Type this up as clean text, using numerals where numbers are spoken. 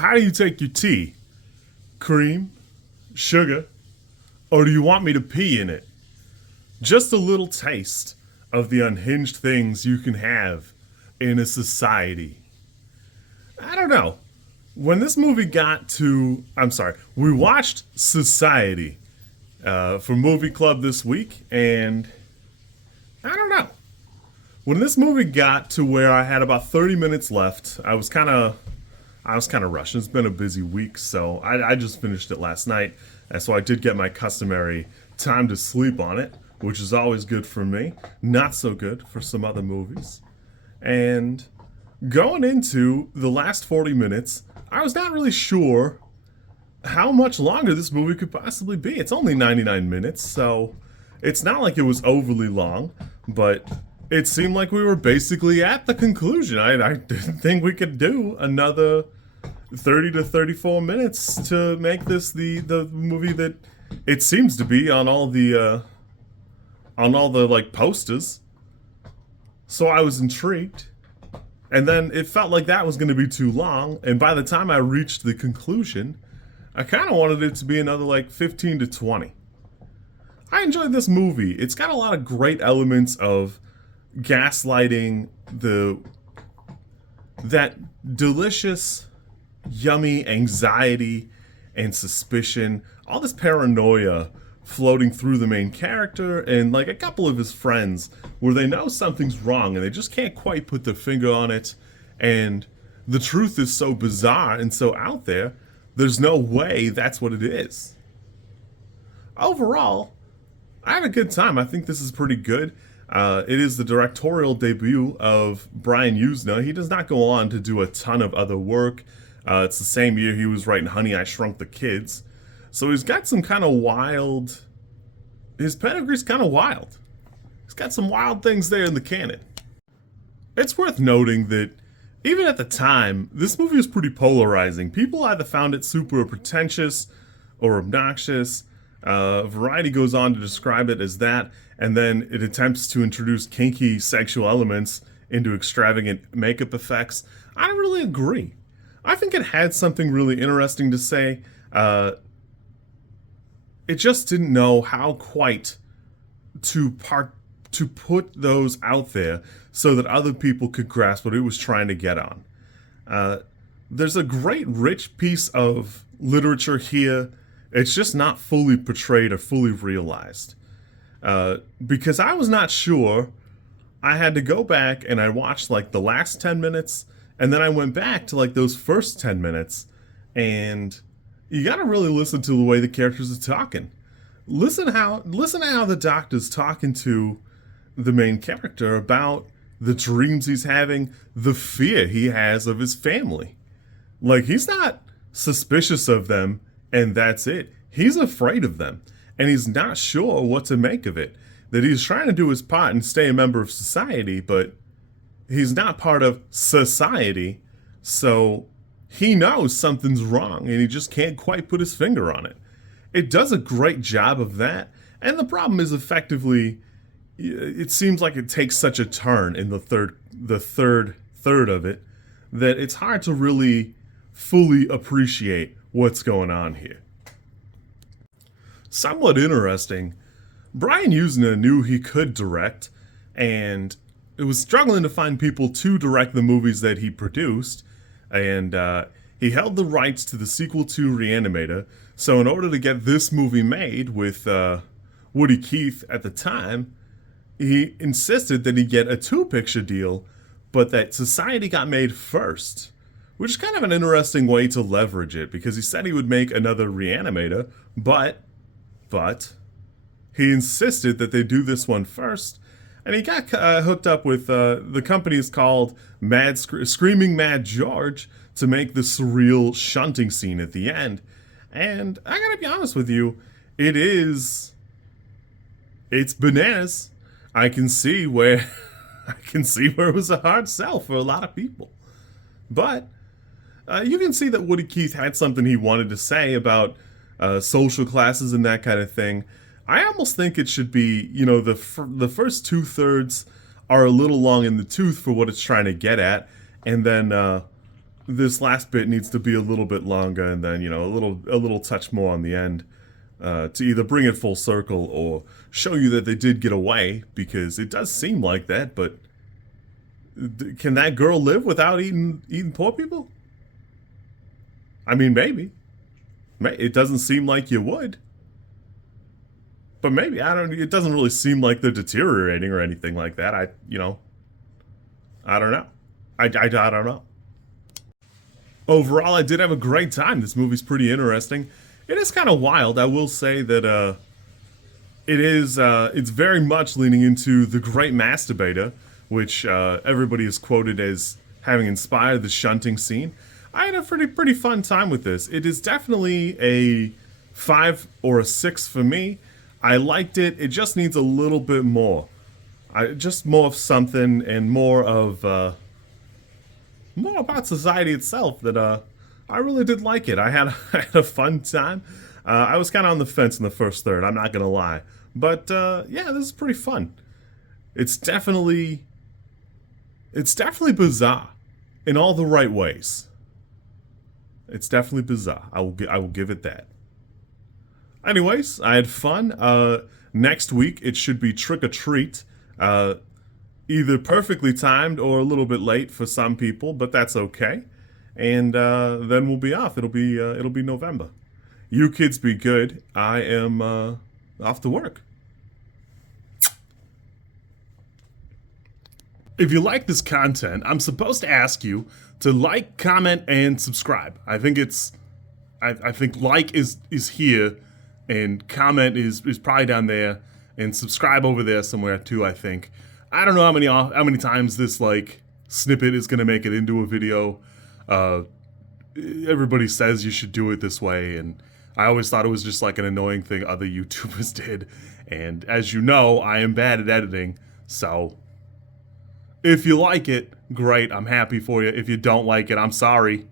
How do you take your tea? Cream? Sugar? Or do you want me to pee in it? Just a little taste of the unhinged things you can have in a society. I don't know. When this movie got to, we watched Society for Movie Club this week, and I don't know. When this movie got to where I had about 30 minutes left, I was kind of rushing. It's been a busy week, so I just finished it last night, and so I did get my customary time to sleep on it, which is always good for me. Not so good for some other movies. And going into the last 40 minutes, I was not really sure how much longer this movie could possibly be. It's only 99 minutes, so it's not like it was overly long, but it seemed like we were basically at the conclusion. I didn't think we could do another 30 to 34 minutes to make this the movie that it seems to be on all the like posters. So I was intrigued. And then it felt like that was going to be too long, and by the time I reached the conclusion, I kind of wanted it to be another like 15 to 20. I enjoyed this movie. It's got a lot of great elements of gaslighting, that delicious, yummy anxiety and suspicion, all this paranoia floating through the main character and like a couple of his friends where they know something's wrong and they just can't quite put their finger on it, and the truth is so bizarre and so out there, there's no way that's what it is. Overall, I had a good time. I think this is pretty good. It is the directorial debut of Brian Yuzna. He does not go on to do a ton of other work. It's the same year he was writing Honey, I Shrunk the Kids. So he's got some kind of wild... His pedigree's kind of wild. He's got some wild things there in the canon. It's worth noting that even at the time, this movie was pretty polarizing. People either found it super pretentious or obnoxious. Variety goes on to describe it as that, and then it attempts to introduce kinky sexual elements into extravagant makeup effects. I don't really agree. I think it had something really interesting to say. It just didn't know how quite to put those out there so that other people could grasp what it was trying to get on. There's a great rich piece of literature here. It's just not fully portrayed or fully realized. Because I was not sure, I had to go back and I watched like the last 10 minutes, and then I went back to like those first 10 minutes, and you gotta really listen to the way the characters are talking. Listen to how the doctor's talking to the main character about the dreams he's having, the fear he has of his family. Like, he's not suspicious of them, and that's it. He's afraid of them, and he's not sure what to make of it. That he's trying to do his part and stay a member of society, but he's not part of society, so he knows something's wrong, and he just can't quite put his finger on it. It does a great job of that, and the problem is effectively, it seems like it takes such a turn in the third third of it, that it's hard to really fully appreciate what's going on here. Somewhat interesting, Brian Yuzna knew he could direct, and it was struggling to find people to direct the movies that he produced, and he held the rights to the sequel to Reanimator. So in order to get this movie made with Woody Keith at the time, he insisted that he get a 2-picture deal, but that Society got made first, which is kind of an interesting way to leverage it, because he said he would make another Reanimator, but he insisted that they do this one first, and he got hooked up with the company is called Screaming Mad George to make the surreal shunting scene at the end. And I gotta be honest with you, it's bananas. I can see where it was a hard sell for a lot of people. But you can see that Woody Keith had something he wanted to say about social classes and that kind of thing. I almost think it should be, the first 2/3 are a little long in the tooth for what it's trying to get at, and then this last bit needs to be a little bit longer, and then a little touch more on the end, to either bring it full circle or show you that they did get away, because it does seem like that. But can that girl live without eating poor people? I mean, maybe. It doesn't seem like you would. But maybe, I don't. It doesn't really seem like they're deteriorating or anything like that. I don't know. I don't know. Overall, I did have a great time. This movie's pretty interesting. It is kind of wild. I will say that it's very much leaning into The Great Masturbator, which everybody is quoted as having inspired the shunting scene. I had a pretty fun time with this. It is definitely a 5 or a 6 for me. I liked it. It just needs a little bit more. Just more of something, and more about society itself. That I really did like it. I had a fun time. I was kind of on the fence in the first third, I'm not gonna lie, but yeah, this is pretty fun. It's definitely bizarre in all the right ways. It's definitely bizarre. I will give it that. Anyways, I had fun. Next week it should be Trick or Treat. Either perfectly timed or a little bit late for some people, but that's okay. And then we'll be off. It'll be November. You kids be good. I am off to work. If you like this content, I'm supposed to ask you to like, comment, and subscribe. I think like is here, and comment is probably down there, and subscribe over there somewhere too, I think. I don't know how many times this like snippet is gonna make it into a video. Everybody says you should do it this way, and I always thought it was just like an annoying thing other YouTubers did. And as you know, I am bad at editing, so if you like it, great, I'm happy for you. If you don't like it, I'm sorry.